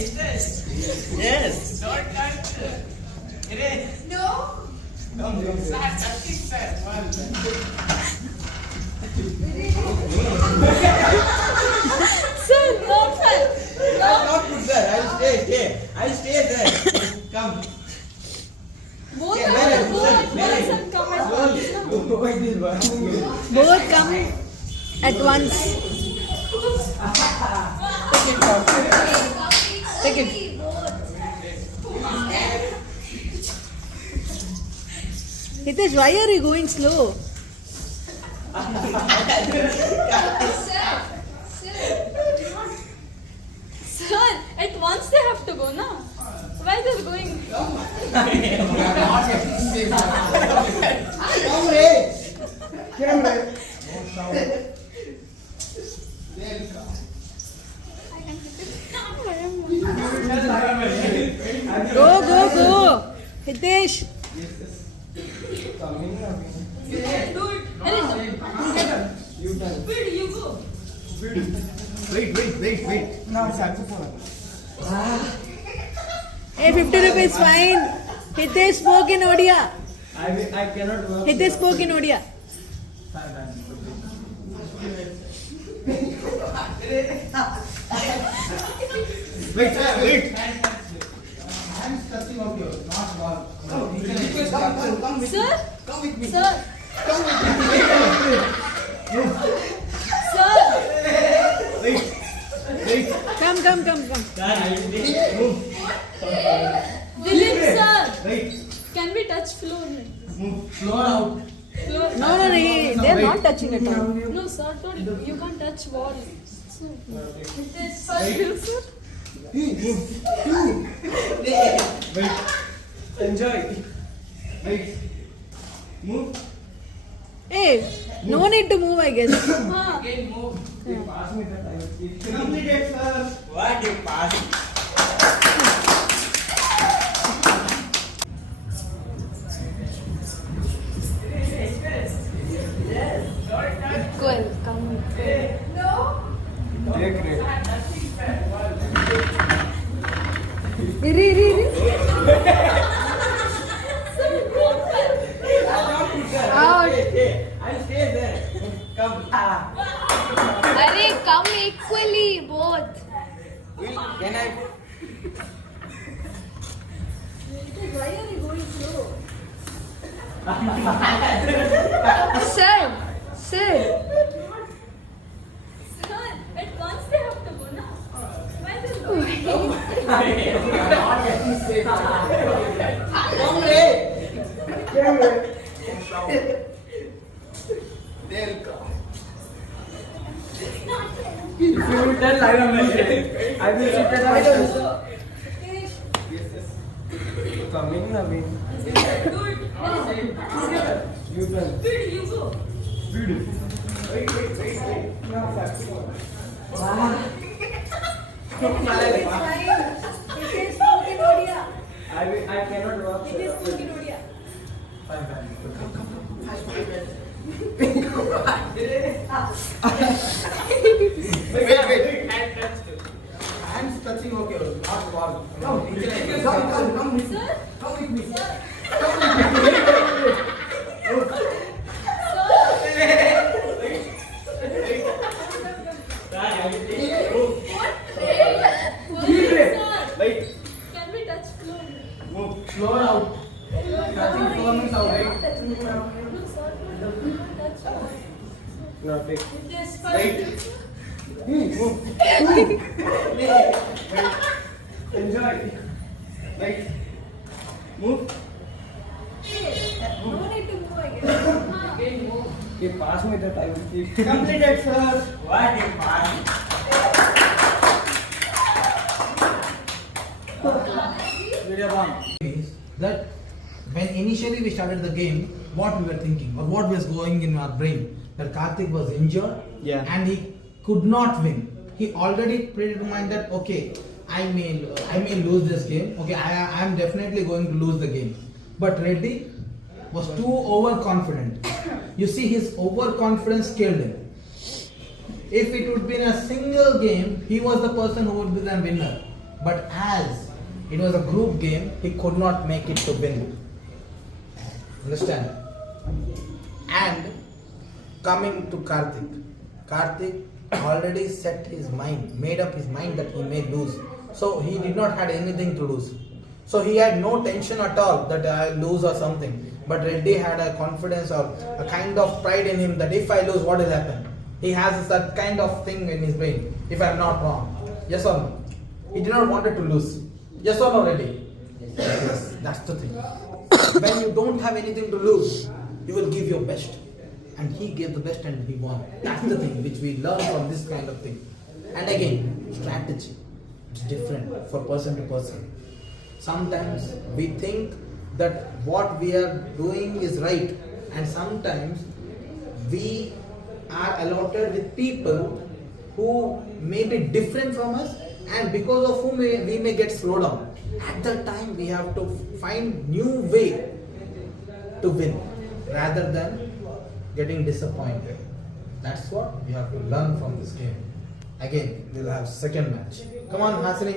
Yes. Don't touch. No. Start touching, sir. Sir, not sir. Not good, sir. I'll stay there. Come. Both Yeah, are very the good, sir. both Very and come at Slowly. once. Both come at once. Take it. Hitesh, why are you going slow? Sir, at once they have to go, na? Why they're going? Go. Hitesh. Wait. Now it's Hey, 50 rupees fine. Hitesh spoke in Odia. I cannot work. Hitesh spoke in Odia. Wait. I'm touching of yours, not ball. Come with me. Sir? Come with me. Sir? Come with me. Sir? Wait. Come. Move. Dilip, sir. Wait. Can we touch floor? Move. Floor out. Floor? No, they're Wait. not touching at all. No, sir, you can't touch wall. So, sir. Wait. Enjoy. Wait. Move. Hey, no need to move, I guess. Again, move. Pass me that. I will keep. Completed, sir. What you pass? Equal, come. Take it. Iri. Out. I'll stay there. Come. Arey, come equally, both. Can I? Why are you going slow? Sir, at once they have to go, na? Why they going? Come, Ray. They'll come. If you will tell I will sit at my desk. Yes. Coming, Naveen. You can. You go. Wait. Now, I cannot walk. Fine. Wait. Hands touching, okay, not wall. Come with me. Sir? Come with me. Wait. Can we touch floor? Move. Slow out. Touching floor means out, right? No, sir, don't touch floor. No, take. This Wait. Move. Enjoy. Wait. Move. No need to move, I guess. Again, move. Okay, pass me that I will keep. Completed, sir. What a pass. Is that when initially we started the game, what we were thinking or what was going in our brain, that Karthik was injured and he could not win. He already predetermined that okay, I may lose this game. Okay, I am definitely going to lose the game. But Reddy was too overconfident. You see, his overconfidence killed him. If it would be in a single game, he was the person who would be the winner. But as it was a group game, he could not make it to win. Understand? And coming to Karthik. Karthik already set his mind, made up his mind that he may lose. So he did not have anything to lose. So he had no tension at all that I lose or something. But Reddy had a confidence or a kind of pride in him that if I lose, what will happen? He has that kind of thing in his brain, if I am not wrong. Yes or no? He did not want to lose. Yes or no, Reddy? Yes, that's the thing. When you don't have anything to lose, you will give your best. And he gave the best and he won. That's the thing which we learn from this kind of thing. And again, strategy. It's different for person to person. Sometimes we think that what we are doing is right, and sometimes we are allotted with people who may be different from us, and because of whom we may get slowed down. At that time we have to find new way to win rather than getting disappointed. That's what we have to learn from this game. Again, we'll have second match. Come on, Hasini.